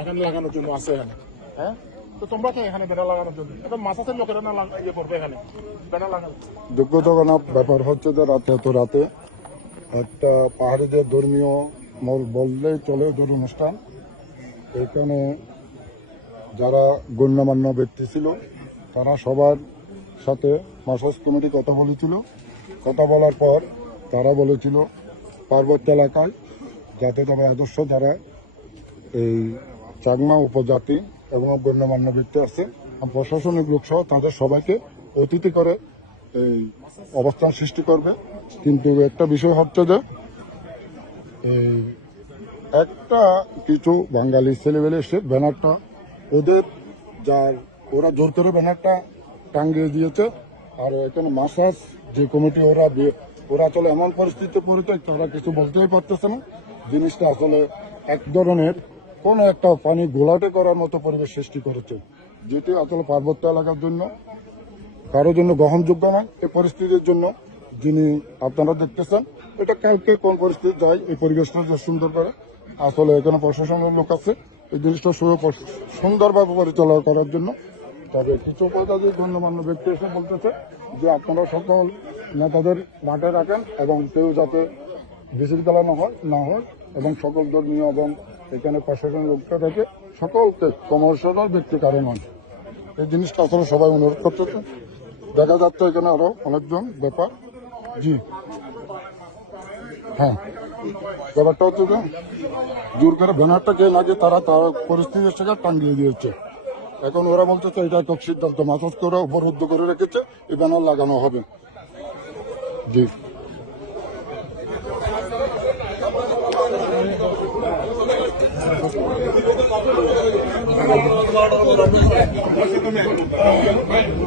এখানে লাগানোর ব্যাপার হচ্ছে যে রাতে, এত রাতে একটা পাহাড়িদের ধর্মীয় মল বললেই চলে ওদের অনুষ্ঠান এখানে যারা গণ্যমান্য ব্যক্তি ছিল, তারা সবার সাথে মাসাজ কমিটি কথা বলেছিল। কথা বলার পর তারা বলেছিল, পার্বত্য এলাকায় যাতে তবে আদর্শ যারা এই চাকমা উপজাতি এবং গণ্যমান্য ব্যক্তি আছে। প্রশাসনিক লোক সহ তাদের সবাইকে অতিথি করে এই অবস্থান সৃষ্টি করবে। কিন্তু একটা বিষয় হচ্ছে যে একটা কিছু বাঙালি ছেলেবেলে এসে ব্যানারটা, ওদের যার, ওরা জোর করে ব্যানারটা টাঙ্গিয়ে দিয়েছে। আর এখানে মাসাজ যে কমিটি, ওরা ওরা আসলে এমন পরিস্থিতিতে পড়েছে, তারা কিছু বলতেই পারতেছে না। জিনিসটা আসলে এক ধরনের কোন একটা পানি গোলাটে করার মতো পরিবেশ সৃষ্টি করেছে, যেটি আসলে পার্বত্য এলাকার জন্য কারোর জন্য গ্রহণযোগ্য নয়। এই পরিস্থিতির জন্য যিনি আপনারা দেখতেছেন, এটা কালকে কোন পরিস্থিতি যায়, এই পরিবেশটা যে সুন্দর করে, আসলে এখানে প্রশাসনের লোক আছে, এই জিনিসটা সুন্দরভাবে পরিচালনা করার জন্য তবে কিছু পদাধিক গণ্যমান্য ব্যক্তি এসে বলতেছে যে আপনারা সকল নেতাদের মাঠে রাখেন এবং কেউ যাতে বিশ্ববিদ্যালয় না হয় না হয় এবং সকল ধর্মীয় এবং এখানে প্রশাসনের লোকটা থাকে সকলকে কমার্শিয়াল ব্যক্তি কারণ হয় এই জিনিসটা আসলে সবাই অনুরোধ করতেছে দেখা যাচ্ছে এখানে আরও অনেকজন ব্যাপার। জি। হ্যাঁ। ব্যাপারটা হচ্ছে যে, জোর করে ব্যানারটা কে লাগে তারা তার পরিস্থিতি সেখানে টাঙ্গিয়ে দিয়েছে। এখন ওরা বলতেছে এটা একটা সিদ্ধান্ত মাসাজ করে উপরুদ্ধ করে রেখেছে, এই ব্যানার লাগানো হবে। জি।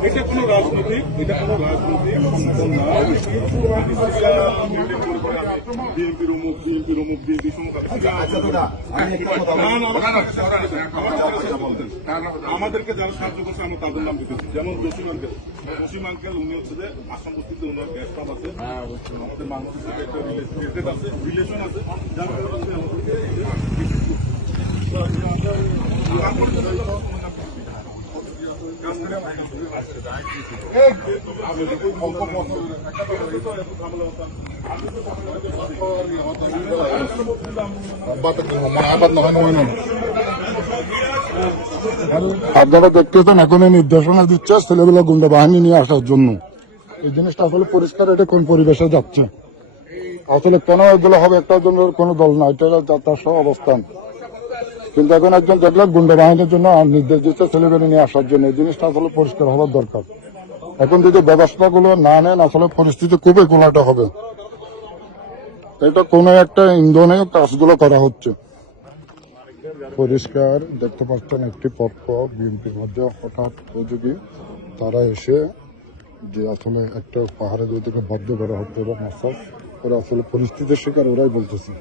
এটা কোনো রাজনীতি এটা কোনো রাজনীতি বিএনপির অমুক বিএনপির অমুক বিএনপি আমাদেরকে যারা সাহায্য করছে আমরা তাদের নাম দিতেছি। যেমন জসিম আঙ্কেল। জসিম আঙ্কেল উনি হচ্ছে যে আসাম বস্তিতে ওনার গেস্ট আছে আমাদের মানুষের সাথে একটা রিলেশন আছে রিলেশন আছে যার কারণে আমাদেরকে আপনারা দেখতেছেন এখন এই নির্দেশনা দিচ্ছে ছেলেবেলা গুন্ডা বাহিনী নিয়ে আসার জন্য। এই জিনিসটা আসলে পরিষ্কার এটা কোন পরিবেশে যাচ্ছে। আসলে কেন এগুলো হবে একটা জন্য কোনো দল না, এটা তার সহ অবস্থান। কিন্তু এখন একজন দেখলাম গুন্ডা বাহিনীর জন্য নির্দেশ দিচ্ছে ছেলেবেলা নিয়ে আসার জন্য এই জিনিসটা আসলে পরিষ্কার হওয়ার দরকার। এখন যদি ব্যবস্থাগুলো না নেন, আসলে পরিস্থিতি খুবই গোলাটা হবে। এটা কোনো একটা ইন্ধনে কাজগুলো করা হচ্ছে। পরিষ্কার, দেখতে পাচ্ছেন একটি পক্ষ বিএনপির মধ্যে হঠাৎ যদি তারা এসে যে আসলে একটা পাহাড়ের ওদিকে বাধ্য করা হচ্ছে ওরা আসলে পরিস্থিতির শিকার ওরাই বলতেছে।